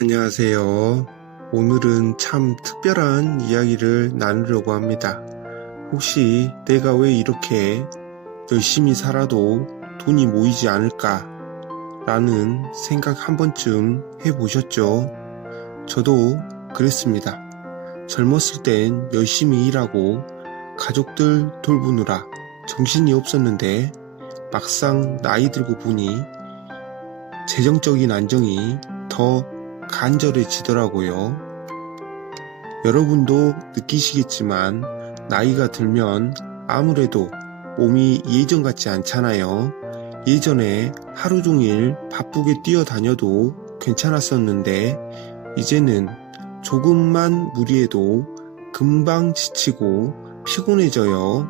안녕하세요. 오늘은 참 특별한 이야기를 나누려고 합니다. 혹시 내가 왜 이렇게 열심히 살아도 돈이 모이지 않을까? 라는 생각 한 번쯤 해보셨죠? 저도 그랬습니다. 젊었을 땐 열심히 일하고 가족들 돌보느라 정신이 없었는데 막상 나이 들고 보니 재정적인 안정이 더 간절해지더라고요. 여러분도 느끼시겠지만 나이가 들면 아무래도 몸이 예전 같지 않잖아요. 예전에 하루 종일 바쁘게 뛰어다녀도 괜찮았었는데 이제는 조금만 무리해도 금방 지치고 피곤해져요.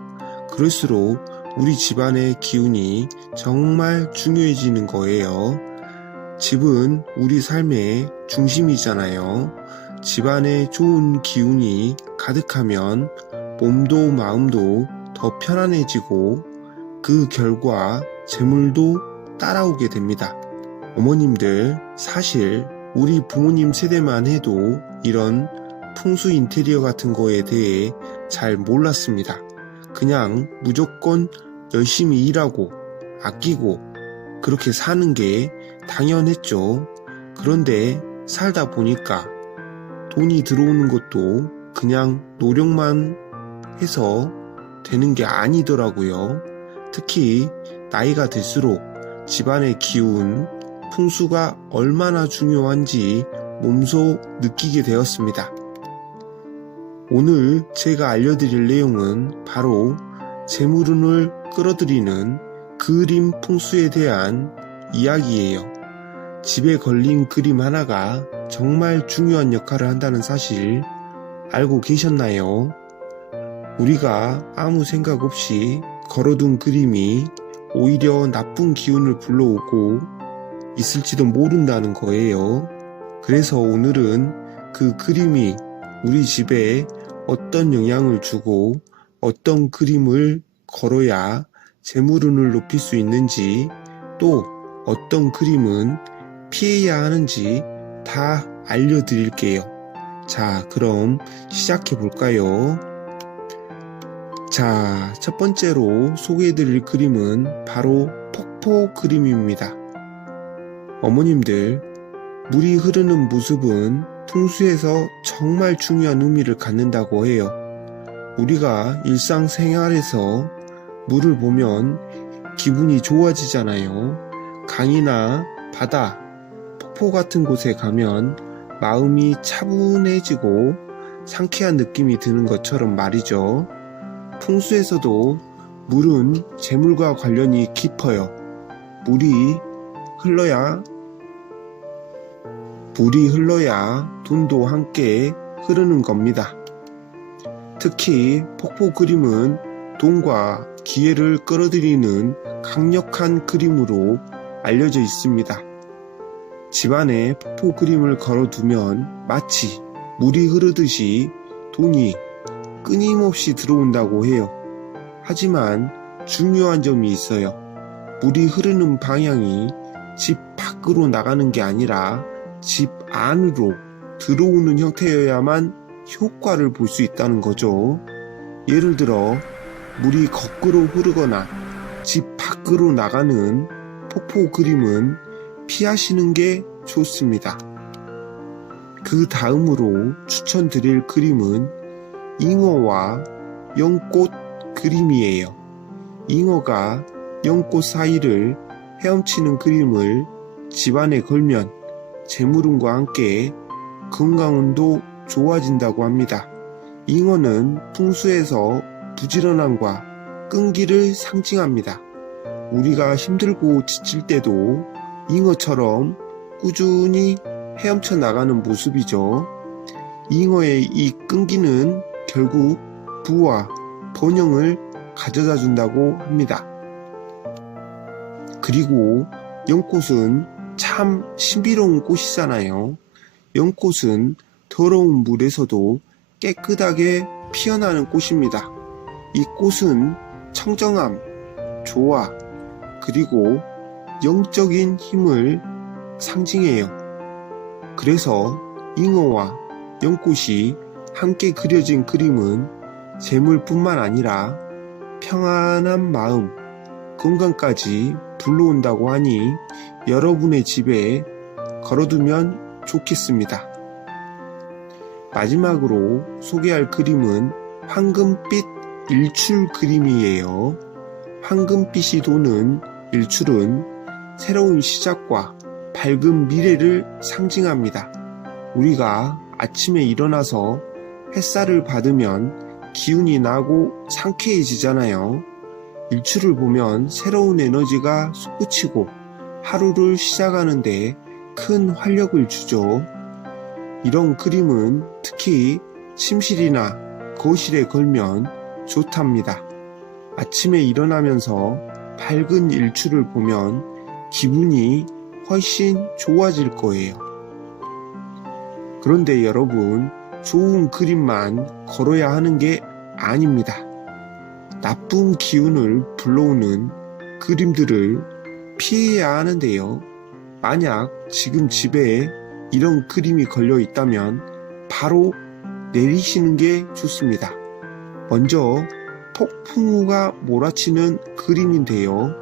그럴수록 우리 집안의 기운이 정말 중요해지는 거예요. 집은 우리 삶의 중심이잖아요. 집안에 좋은 기운이 가득하면 몸도 마음도 더 편안해지고 그 결과 재물도 따라오게 됩니다. 어머님들, 사실 우리 부모님 세대만 해도 이런 풍수 인테리어 같은 거에 대해 잘 몰랐습니다. 그냥 무조건 열심히 일하고 아끼고 그렇게 사는 게 당연했죠. 그런데 살다 보니까 돈이 들어오는 것도 그냥 노력만 해서 되는 게 아니더라고요. 특히 나이가 들수록 집안의 기운, 풍수가 얼마나 중요한지 몸소 느끼게 되었습니다. 오늘 제가 알려드릴 내용은 바로 재물운을 끌어들이는 그림 풍수에 대한 이야기예요. 집에 걸린 그림 하나가 정말 중요한 역할을 한다는 사실 알고 계셨나요? 우리가 아무 생각 없이 걸어둔 그림이 오히려 나쁜 기운을 불러오고 있을지도 모른다는 거예요. 그래서 오늘은 그 그림이 우리 집에 어떤 영향을 주고 어떤 그림을 걸어야 재물운을 높일 수 있는지, 또 어떤 그림은 피해야 하는지 다 알려드릴게요. 자, 그럼 시작해볼까요? 자, 첫 번째로 소개해드릴 그림은 바로 폭포 그림입니다. 어머님들, 물이 흐르는 모습은 풍수에서 정말 중요한 의미를 갖는다고 해요. 우리가 일상생활에서 물을 보면 기분이 좋아지잖아요. 강이나 바다, 폭포 같은 곳에 가면 마음이 차분해지고 상쾌한 느낌이 드는 것처럼 말이죠. 풍수에서도 물은 재물과 관련이 깊어요. 물이 흘러야 돈도 함께 흐르는 겁니다. 특히 폭포 그림은 돈과 기회를 끌어들이는 강력한 그림으로 알려져 있습니다. 집안에 폭포 그림을 걸어두면 마치 물이 흐르듯이 돈이 끊임없이 들어온다고 해요. 하지만 중요한 점이 있어요. 물이 흐르는 방향이 집 밖으로 나가는 게 아니라 집 안으로 들어오는 형태여야만 효과를 볼 수 있다는 거죠. 예를 들어 물이 거꾸로 흐르거나 집 밖으로 나가는 폭포 그림은 피하시는 게 좋습니다. 그 다음으로 추천드릴 그림은 잉어와 연꽃 그림이에요. 잉어가 연꽃 사이를 헤엄치는 그림을 집안에 걸면 재물운과 함께 건강운도 좋아진다고 합니다. 잉어는 풍수에서 부지런함과 끈기를 상징합니다. 우리가 힘들고 지칠 때도 잉어처럼 꾸준히 헤엄쳐 나가는 모습이죠. 잉어의 이 끈기는 결국 부와 번영을 가져다 준다고 합니다. 그리고 연꽃은 참 신비로운 꽃이잖아요. 연꽃은 더러운 물에서도 깨끗하게 피어나는 꽃입니다. 이 꽃은 청정함, 조화, 그리고 영적인 힘을 상징해요. 그래서 잉어와 연꽃이 함께 그려진 그림은 재물뿐만 아니라 평안한 마음, 건강까지 불러온다고 하니 여러분의 집에 걸어두면 좋겠습니다. 마지막으로 소개할 그림은 황금빛 일출 그림이에요. 황금빛이 도는 일출은 새로운 시작과 밝은 미래를 상징합니다. 우리가 아침에 일어나서 햇살을 받으면 기운이 나고 상쾌해지잖아요. 일출을 보면 새로운 에너지가 솟구치고 하루를 시작하는데 큰 활력을 주죠. 이런 그림은 특히 침실이나 거실에 걸면 좋답니다. 아침에 일어나면서 밝은 일출을 보면 기분이 훨씬 좋아질 거예요. 그런데 여러분, 좋은 그림만 걸어야 하는 게 아닙니다. 나쁜 기운을 불러오는 그림들을 피해야 하는데요. 만약 지금 집에 이런 그림이 걸려 있다면 바로 내리시는 게 좋습니다. 먼저 폭풍우가 몰아치는 그림인데요.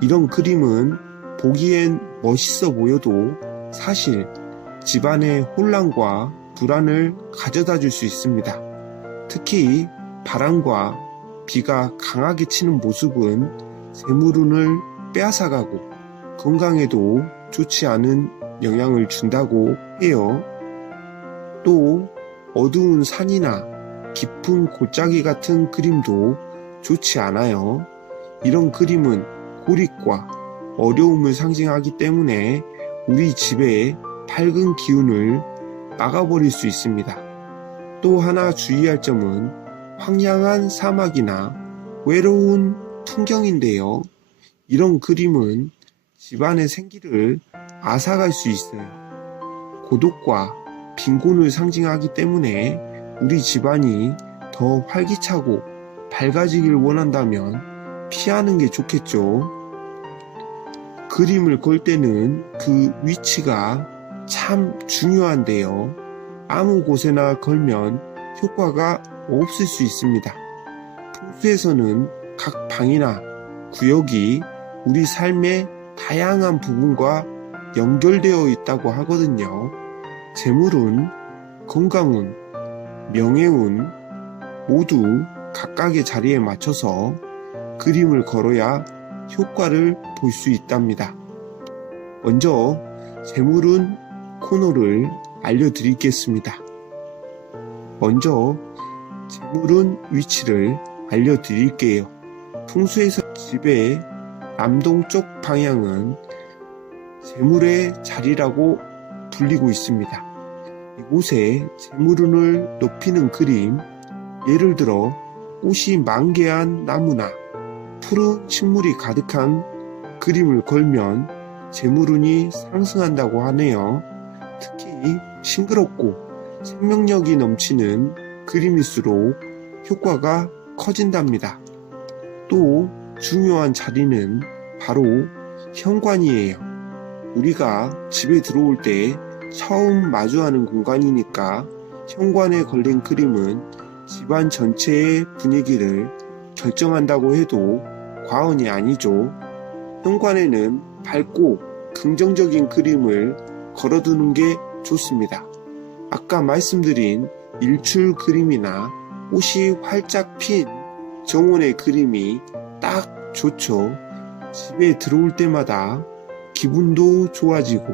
이런 그림은 보기엔 멋있어 보여도 사실 집안의 혼란과 불안을 가져다 줄 수 있습니다. 특히 바람과 비가 강하게 치는 모습은 재물운을 빼앗아가고 건강에도 좋지 않은 영향을 준다고 해요. 또 어두운 산이나 깊은 골짜기 같은 그림도 좋지 않아요. 이런 그림은 고립과 어려움을 상징하기 때문에 우리 집에 밝은 기운을 막아버릴 수 있습니다. 또 하나 주의할 점은 황량한 사막이나 외로운 풍경인데요. 이런 그림은 집안의 생기를 앗아갈 수 있어요. 고독과 빈곤을 상징하기 때문에 우리 집안이 더 활기차고 밝아지길 원한다면 피하는 게 좋겠죠. 그림을 걸 때는 그 위치가 참 중요한데요. 아무 곳에나 걸면 효과가 없을 수 있습니다. 풍수에서는 각 방이나 구역이 우리 삶의 다양한 부분과 연결되어 있다고 하거든요. 재물운, 건강운, 명예운 모두 각각의 자리에 맞춰서 그림을 걸어야 효과를 볼 수 있답니다. 먼저 재물운 코너를 알려드리겠습니다. 먼저 재물운 위치를 알려드릴게요. 풍수에서 집의 남동쪽 방향은 재물의 자리라고 불리고 있습니다. 이곳에 재물운을 높이는 그림, 예를 들어 꽃이 만개한 나무나 푸른 식물이 가득한 그림을 걸면 재물운이 상승한다고 하네요. 특히 싱그럽고 생명력이 넘치는 그림일수록 효과가 커진답니다. 또 중요한 자리는 바로 현관이에요. 우리가 집에 들어올 때 처음 마주하는 공간이니까 현관에 걸린 그림은 집안 전체의 분위기를 결정한다고 해도 과언이 아니죠. 현관에는 밝고 긍정적인 그림을 걸어두는 게 좋습니다. 아까 말씀드린 일출 그림이나 꽃이 활짝 핀 정원의 그림이 딱 좋죠. 집에 들어올 때마다 기분도 좋아지고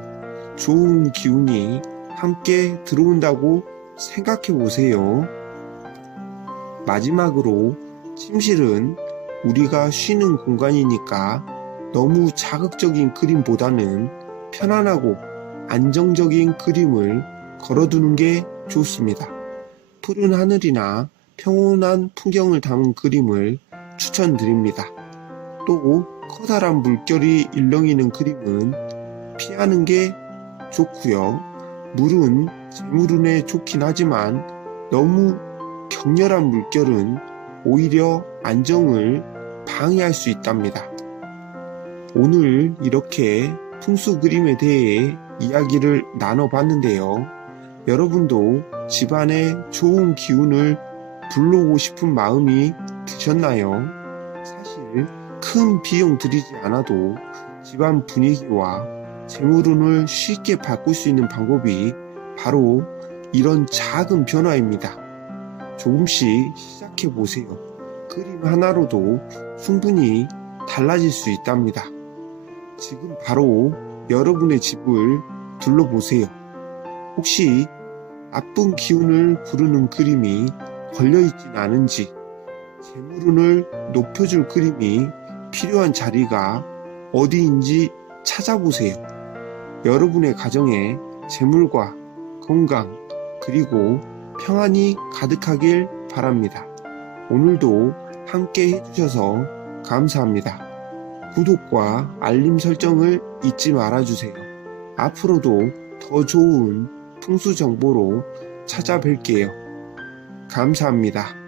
좋은 기운이 함께 들어온다고 생각해 보세요. 마지막으로 침실은 우리가 쉬는 공간이니까 너무 자극적인 그림보다는 편안하고 안정적인 그림을 걸어두는 게 좋습니다. 푸른 하늘이나 평온한 풍경을 담은 그림을 추천드립니다. 또 커다란 물결이 일렁이는 그림은 피하는 게 좋고요. 물은 재물운에 좋긴 하지만 너무 격렬한 물결은 오히려 안정을 방해할 수 있답니다. 오늘 이렇게 풍수 그림에 대해 이야기를 나눠봤는데요. 여러분도 집안에 좋은 기운을 불러오고 싶은 마음이 드셨나요? 사실 큰 비용 들이지 않아도 집안 분위기와 재물운을 쉽게 바꿀 수 있는 방법이 바로 이런 작은 변화입니다. 조금씩 시작해보세요. 그림 하나로도 충분히 달라질 수 있답니다. 지금 바로 여러분의 집을 둘러보세요. 혹시 나쁜 기운을 부르는 그림이 걸려있진 않은지, 재물운을 높여줄 그림이 필요한 자리가 어디인지 찾아보세요. 여러분의 가정에 재물과 건강 그리고 평안이 가득하길 바랍니다. 오늘도 함께 해주셔서 감사합니다. 구독과 알림 설정을 잊지 말아주세요. 앞으로도 더 좋은 풍수 정보로 찾아뵐게요. 감사합니다.